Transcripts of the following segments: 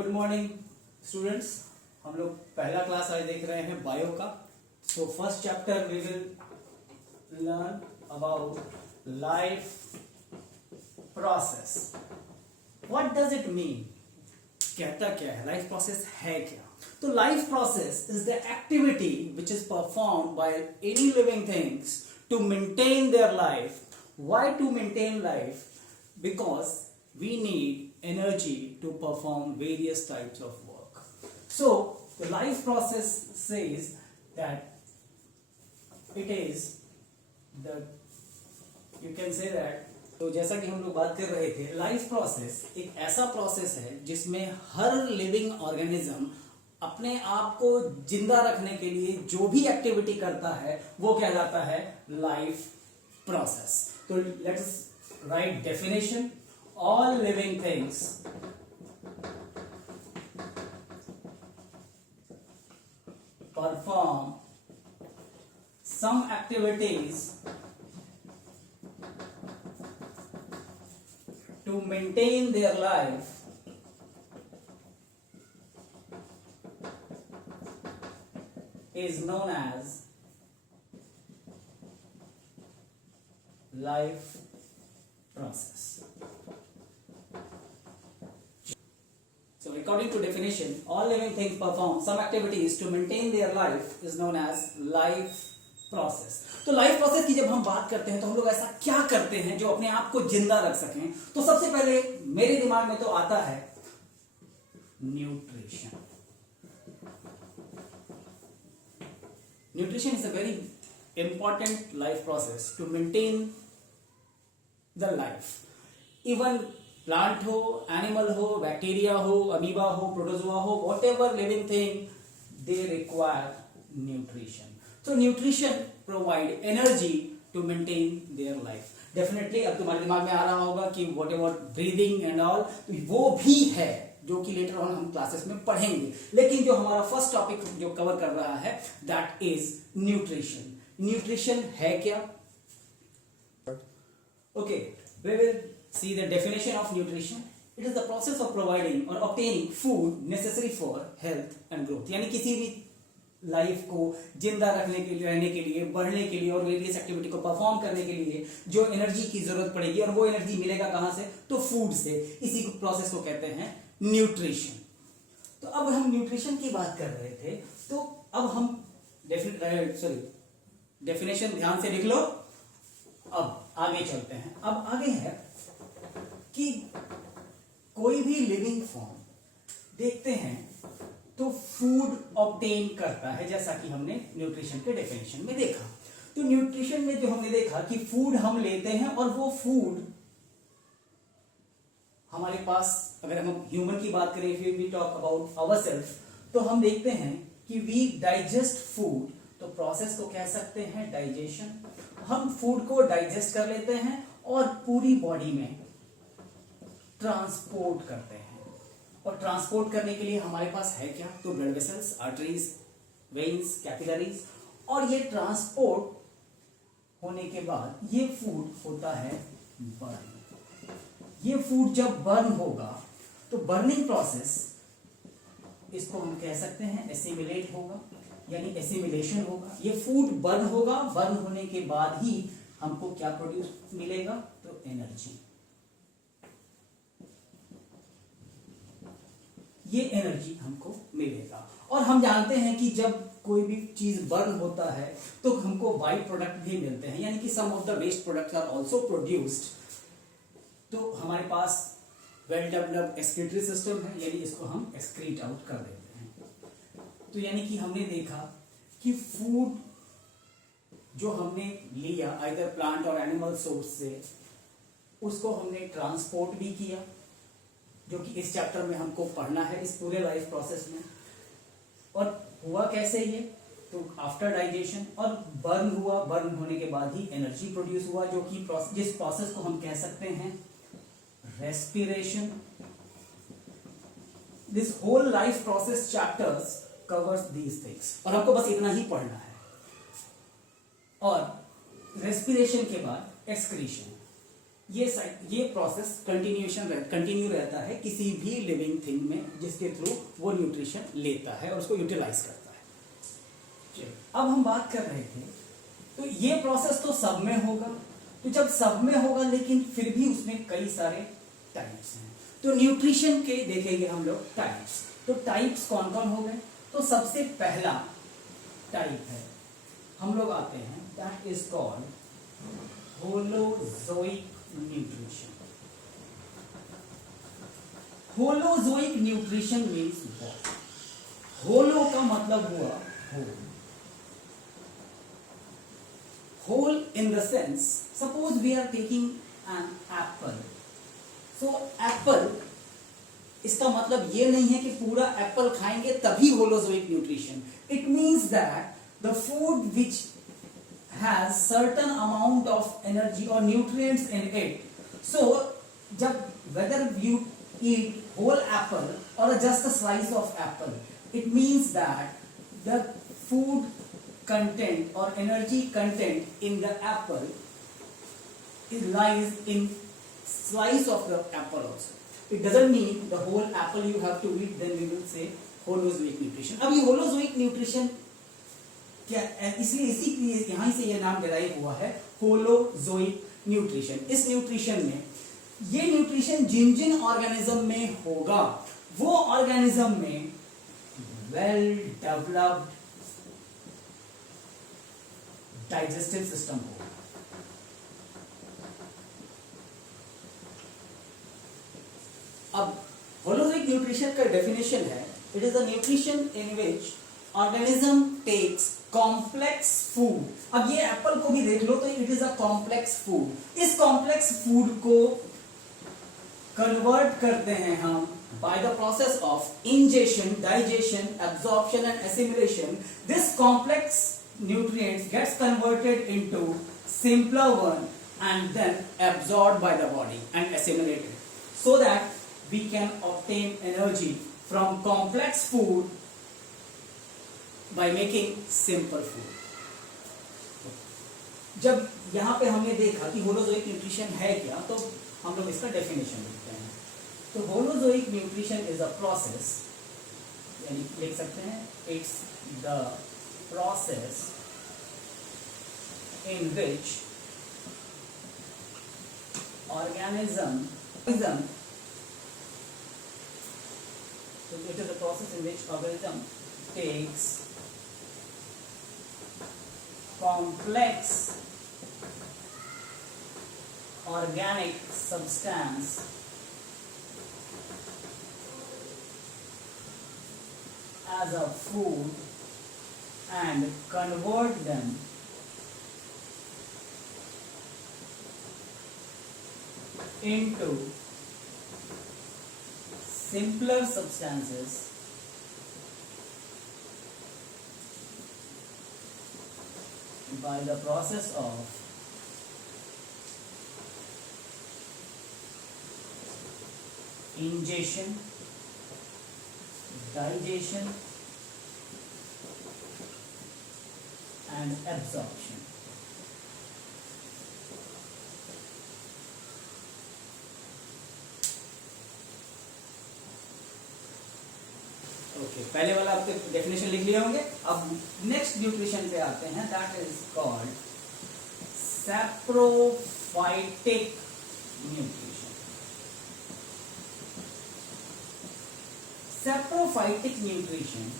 Good morning students. हम लोग पहला क्लास आज देख रहे हैं बायो का। So first chapter we will learn about life process. What does it mean? कहता क्या है, लाइफ प्रोसेस है क्या? तो life process is the activity which is performed by any living things to maintain their life. Why to maintain life? Because we need energy to perform various types of work. So the life process says that it is the, you can say that, तो जैसा कि हम लोग बात कर रहे थे, life process एक ऐसा प्रोसेस है जिसमें हर लिविंग ऑर्गेनिज्म अपने आप को जिंदा रखने के लिए जो भी एक्टिविटी करता है वो क्या कहलाता है? Life process. तो let's write definition. All living things perform some activities to maintain their life is known as life process. So according to definition, all living things perform some activities to maintain their life is known as life process. तो life process की जब हम बात करते हैं तो हम लोग ऐसा क्या करते हैं जो अपने आप को जिंदा रख सकें? तो सबसे पहले मेरे दिमाग में तो आता है nutrition. Nutrition is a very important life process to maintain the life. Even plant हो, एनिमल हो, बैक्टीरिया हो, अमीबा हो, प्रोटोजोआ हो, whatever living thing, they require nutrition. So nutrition provide energy to maintain their life. Definitely अब तुम्हारे दिमाग में आ रहा होगा कि whatever breathing and all, तो वो भी है जो कि later on हम क्लासेस में पढ़ेंगे। लेकिन जो हमारा फर्स्ट टॉपिक जो कवर कर रहा है that is nutrition. Nutrition है क्या? Okay, we will see the definition of nutrition. It is the process of providing or obtaining food necessary for health and growth. यानी किसी भी लाइफ को जिंदा रखने के लिए, रहने के लिए, बढ़ने के लिए और वेरियस एक्टिविटी को परफॉर्म करने के लिए जो एनर्जी की जरूरत पड़ेगी, और वो एनर्जी मिलेगा कहां से? तो फूड से। इसी को प्रोसेस को कहते हैं न्यूट्रिशन। तो अब हम न्यूट्रिशन की बात कर रहे थे, तो अब हम डेफिनेशन ध्यान से लिख लो। अब आगे चलते हैं। अब आगे है कि कोई भी लिविंग फॉर्म देखते हैं तो फूड ऑब्टेन करता है, जैसा कि हमने न्यूट्रिशन के डेफिनेशन में देखा। तो न्यूट्रिशन में जो हमने देखा कि फूड हम लेते हैं और वो फूड हमारे पास, अगर हम ह्यूमन की बात करें, फिर वी टॉक अबाउट आवरसेल्फ, तो हम देखते हैं कि वी डाइजेस्ट फूड। तो प्रोसेस को कह सकते हैं डाइजेशन। हम फूड को डाइजेस्ट कर लेते हैं और पूरी बॉडी में ट्रांसपोर्ट करते हैं। और ट्रांसपोर्ट करने के लिए हमारे पास है क्या? तो blood vessels, arteries, veins, capillaries. और ये ट्रांसपोर्ट होने के बाद ये फूड होता है बर्न। ये फूड जब बर्न होगा तो बर्निंग प्रोसेस, इसको हम कह सकते हैं एसिमिलेट होगा, यानी एसिमिलेशन होगा। ये फूड बर्न होगा, बर्न होने के बाद ही हमको क्या प्रोड्यूस मिलेगा? तो एनर्जी। ये एनर्जी हमको मिलेगा। और हम जानते हैं कि जब कोई भी चीज बर्न होता है तो हमको बाई प्रोडक्ट भी मिलते हैं, यानी कि some of the waste products are also produced. तो हमारे पास वेल डेवलप्ड एक्सक्रीटरी सिस्टम है, यानी इसको हम एक्सक्रीट आउट कर देते हैं। तो यानी कि हमने देखा कि फूड जो हमने लिया आइदर प्लांट और एनिमल सोर्स से, उसको हमने ट्रांसपोर्ट भी किया, जो कि इस चैप्टर में हमको पढ़ना है इस पूरे लाइफ प्रोसेस में। और हुआ कैसे ये? तो आफ्टर डाइजेशन, और बर्न हुआ, बर्न होने के बाद ही एनर्जी प्रोड्यूस हुआ, जो कि जिस प्रोसेस को हम कह सकते हैं respiration. This whole life process chapters covers these things, और हमको बस इतना ही पढ़ना है। और रेस्पिरेशन के बाद एक्सक्रीशन, ये प्रोसेस कंटिन्यू रहता है किसी भी लिविंग थिंग में, जिसके थ्रू वो न्यूट्रिशन लेता है और उसको यूटिलाइज करता है। चलिए, अब हम बात कर रहे थे, तो ये प्रोसेस तो सब में होगा, तो जब सब में होगा लेकिन फिर भी उसमें कई सारे टाइप्स हैं, तो न्यूट्रिशन के देखेंगे हम लोग टाइप्स। तो टाइप्स कौन कौन हो गए? तो सबसे पहला टाइप है, हम लोग आते हैं, that is called holozoic nutrition. Holozoic nutrition means what? Holo का मतलब हुआ whole. Whole in the sense, suppose we are taking an apple. So apple, इसका मतलब ये नहीं है कि पूरा एप्पल खाएंगे तभी holozoic nutrition. It means that the food which has certain amount of energy or nutrients in it. So जब whether you eat whole apple or just a slice of apple, it means that the food content or energy content in the apple lies in slice of the apple also. It doesn't mean the whole apple you have to eat, then we will say holozoic nutrition. अब ये holozoic nutrition क्या, इसलिए इसी के लिए यहाँ से ये नाम डिराइव हुआ है holozoic nutrition. इस न्यूट्रिशन में ये न्यूट्रिशन जिन जिन ऑर्गेनिज्म में होगा वो ऑर्गेनिज्म में वेल डेवलप्ड डाइजेस्टिव सिस्टम होगा. अब होलोजोइक न्यूट्रिशन का डेफिनेशन है, it is a nutrition in which organism takes complex food. अब ये एप्पल को भी देख लो तो it is a complex food. इस कॉम्प्लेक्स फूड को कन्वर्ट करते हैं हम by the process of ingestion, digestion, absorption and assimilation. This complex nutrients gets converted into simpler one and then absorbed by the body and assimilated, so that we can obtain energy from complex food by making simple food. जब यहाँ पे हमने देखा कि holozoic nutrition है क्या, तो हम लोग इसका डेफिनेशन लिखते हैं. तो holozoic nutrition is a process, यानी लिख सकते हैं it's the process in which organism so it is a process in which organism takes complex organic substance as a food and convert them into simpler substances by the process of ingestion, digestion and absorption. Okay, पहले वाला आपके definition लिख लिए होंगे. अब next nutrition पे आते हैं, that is called saprophytic nutrition. Saprophytic nutrition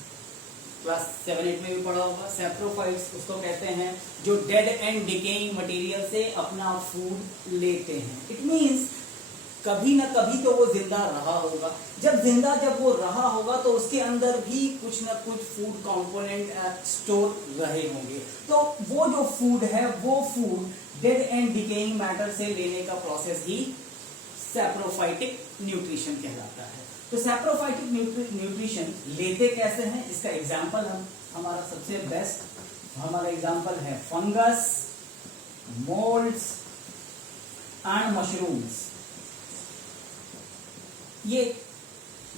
class 7-8 में भी पढ़ा होगा. सैप्रोफाइट्स उसको कहते हैं जो डेड एंड डिकेइंग मटेरियल से अपना फूड लेते हैं. इट मींस कभी ना कभी तो वो जिंदा रहा होगा. जब वो रहा होगा तो उसके अंदर भी कुछ ना कुछ फूड कंपोनेंट स्टोर रहे होंगे. तो वो जो फूड है वो food dead and decaying matter से लेने का प्रोसेस ही सैप्रोफाइटिक न्यूट्रिशन कहलाता है. तो सैप्रोफाइटिक न्यूट्रिशन लेते कैसे हैं, इसका एग्जाम्पल हमारा सबसे बेस्ट हमारा एग्जाम्पल है फंगस, मोल्ड्स एंड मशरूम्स. ये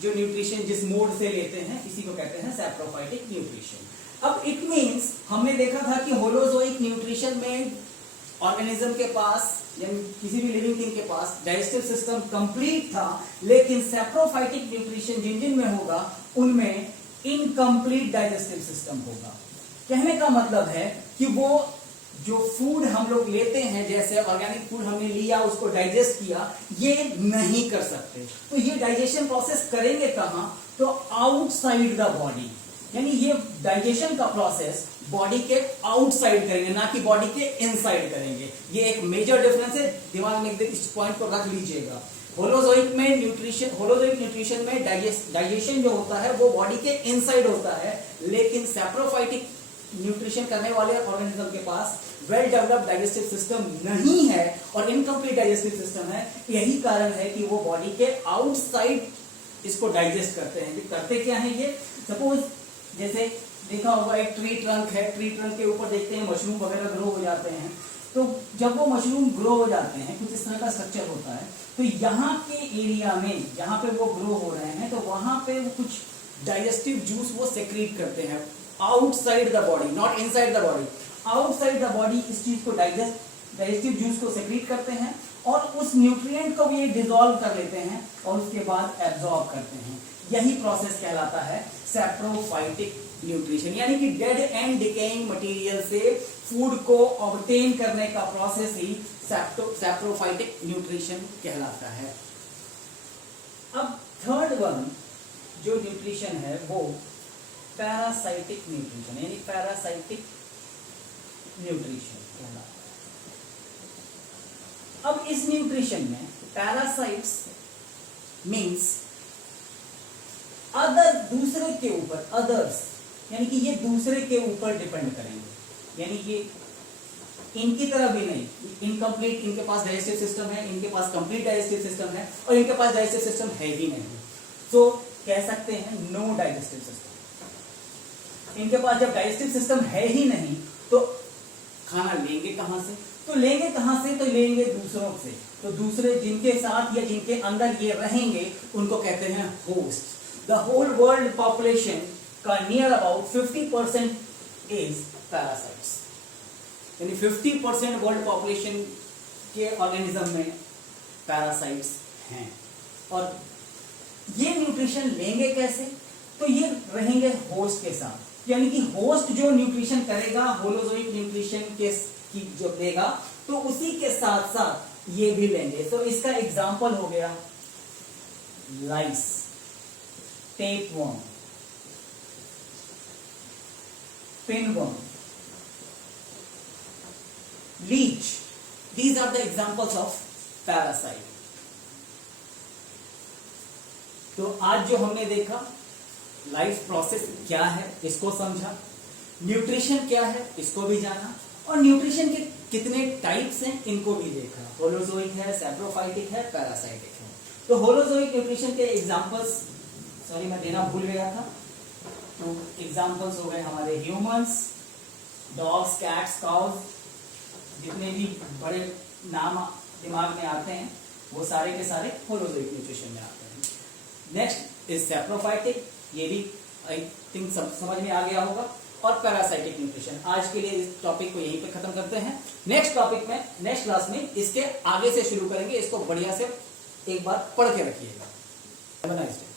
जो न्यूट्रिशन जिस मोड से लेते हैं इसी को कहते हैं सैप्रोफाइटिक न्यूट्रिशन. अब इट मींस हमने देखा था कि होलोजोइक न्यूट्रिशन में ऑर्गेनिज्म के पास यानी किसी भी लिविंग थिंग के पास डाइजेस्टिव सिस्टम कंप्लीट था, लेकिन सैप्रोफाइटिक न्यूट्रिशन जिन जिन में होगा उनमें इनकम्प्लीट डाइजेस्टिव सिस्टम होगा। कहने का मतलब है कि वो जो फूड हम लोग लेते हैं, जैसे ऑर्गेनिक फूड हमने लिया, उसको डाइजेस्ट किया, ये नहीं कर सकते। तो ये डाइजेशन प्रोसेस करेंगे कहां? तो आउटसाइड द बॉडी, यानी ये डाइजेशन का प्रोसेस बॉडी के आउटसाइड करेंगे, ना कि बॉडी के इनसाइड करेंगे। ये एक मेजर डिफरेंस है, दिमाग में इस पॉइंट को रख लीजिएगा। होलोजोइक न्यूट्रिशन में डाइजेशन जो होता है वो बॉडी के इनसाइड होता है, लेकिन सैप्रोफाइटिक न्यूट्रिशन करने वाले ऑर्गेनिज्म के पास वेल डेवलप्ड डाइजेस्टिव सिस्टम नहीं है और इनकम्प्लीट डाइजेस्टिव सिस्टम है। यही कारण है कि वो बॉडी के आउटसाइड इसको डाइजेस्ट करते हैं। करते क्या है ये? सपोज जैसे देखा होगा एक ट्री ट्रंक है, ट्री ट्रंक के ऊपर देखते हैं मशरूम वगैरह ग्रो हो जाते हैं। तो जब वो मशरूम ग्रो हो जाते हैं, कुछ इस तरह का स्ट्रक्चर होता है, तो यहाँ के एरिया में जहां पे वो ग्रो हो रहे हैं, तो वहां पे वो कुछ डाइजेस्टिव जूस वो सेक्रेट करते हैं outside the body, not inside the body. Outside the body इस चीज को डाइजेस्टिव जूस को सेक्रेट करते हैं और उस न्यूट्रिएंट को भी डिसॉल्व कर लेते हैं और उसके बाद एब्जॉर्ब करते हैं। यही प्रोसेस कहलाता है सैप्रोफाइटिक न्यूट्रिशन, यानी कि डेड एंड डिकेइंग मटेरियल से फूड को ऑब्टेन करने का प्रोसेस ही सैप्रोफाइटिक न्यूट्रिशन कहलाता है। अब थर्ड वन जो न्यूट्रिशन है वो पैरासाइटिक न्यूट्रिशन, यानी पैरासाइटिक न्यूट्रिशन कहलाता है। अब इस न्यूट्रिशन में पैरासाइट्स मींस अदर, दूसरे के ऊपर, अदर्स, यानी कि ये दूसरे के ऊपर डिपेंड करेंगे, यानी कि इनकी तरह भी नहीं, इनकम्प्लीट, इनके पास डाइजेस्टिव सिस्टम है, इनके पास कंप्लीट डाइजेस्टिव सिस्टम है और इनके पास डाइजेस्टिव सिस्टम है ही नहीं, तो कह सकते हैं नो डाइजेस्टिव सिस्टम। इनके पास जब डाइजेस्टिव सिस्टम है ही नहीं तो खाना लेंगे कहां से? तो लेंगे कहां से? तो लेंगे दूसरों से। तो दूसरे जिनके साथ या जिनके अंदर ये रहेंगे उनको कहते हैं host. The whole world population का नियर अबाउट 50% इज पैरासाइट्स, यानी 50% वर्ल्ड पॉपुलेशन के ऑर्गेनिज्म में पैरासाइट्स हैं। और ये न्यूट्रिशन लेंगे कैसे? तो ये रहेंगे होस्ट के साथ, यानी कि होस्ट जो न्यूट्रिशन करेगा, होलोजोइक न्यूट्रिशन के जो देगा, तो उसी के साथ साथ ये भी लेंगे। तो इसका एग्जांपल हो गया lice, tapeworm, pinworm, leech. These are the examples of parasite. तो आज जो हमने देखा, लाइफ प्रोसेस क्या है इसको समझा, न्यूट्रिशन क्या है इसको भी जाना, और न्यूट्रिशन के कितने टाइप्स हैं इनको भी देखा। होलोजोइक है, सैप्रोफाइटिक है, पैरासाइटिक है। तो होलोजोइक न्यूट्रिशन के एग्जांपल्स, सॉरी मैं देना भूल गया था, तो एग्जांपल्स हो गए हमारे ह्यूमंस, डॉग्स, कैट्स, काउज, जितने भी बड़े नाम दिमाग में आते हैं वो सारे के सारे होलोजोइक न्यूट्रिशन में आते हैं। नेक्स्ट इज सैप्रोफाइटिक, ये भी आई थिंक समझ में आ गया होगा, और पैरासाइटिक न्यूट्रिशन। आज के लिए इस टॉपिक को यहीं पे खत्म करते हैं। नेक्स्ट टॉपिक में, नेक्स्ट क्लास में इसके आगे से शुरू करेंगे। इसको बढ़िया से एक बार पढ़ के रखिएगा। Have a nice day.